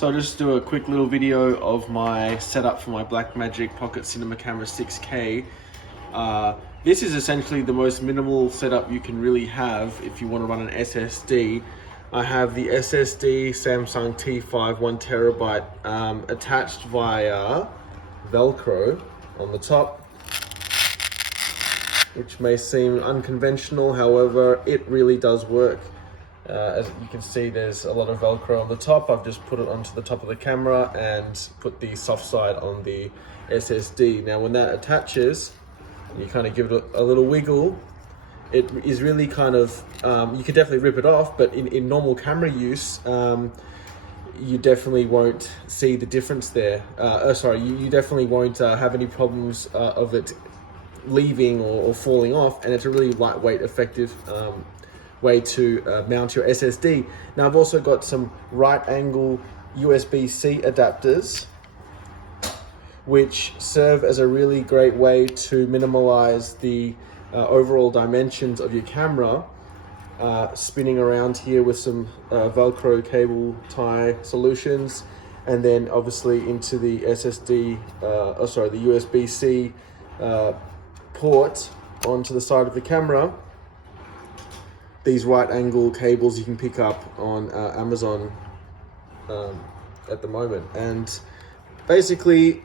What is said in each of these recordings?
So I'll just do a quick little video of my setup for my Blackmagic Pocket Cinema Camera 6K. This is essentially the most minimal setup you can really have if you want to run an SSD. I have the SSD Samsung T5 1TB attached via Velcro on the top, which may seem unconventional, however it really does work. As you can see, there's a lot of Velcro on the top. I've just put it onto the top of the camera and put the soft side on the SSD. Now when that attaches, you kind of give it a little wiggle, it is really kind of, you can definitely rip it off, but in normal camera use, you definitely won't see the difference there. You definitely won't have any problems of it leaving or falling off, and it's a really lightweight, effective way to mount your SSD. Now I've also got some right angle USBC adapters, which serve as a really great way to minimize the overall dimensions of your camera. Spinning around here with some Velcro cable tie solutions, and then obviously into the SSD, the USB-C port onto the side of the camera. These right angle cables you can pick up on Amazon at the moment. And basically,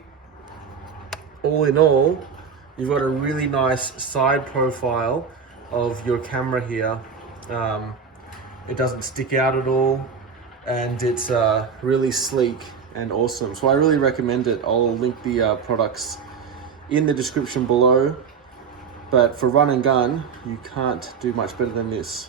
all in all, you've got a really nice side profile of your camera here. It doesn't stick out at all, and it's really sleek and awesome. So I really recommend it. I'll link the products in the description below. But for run and gun, you can't do much better than this.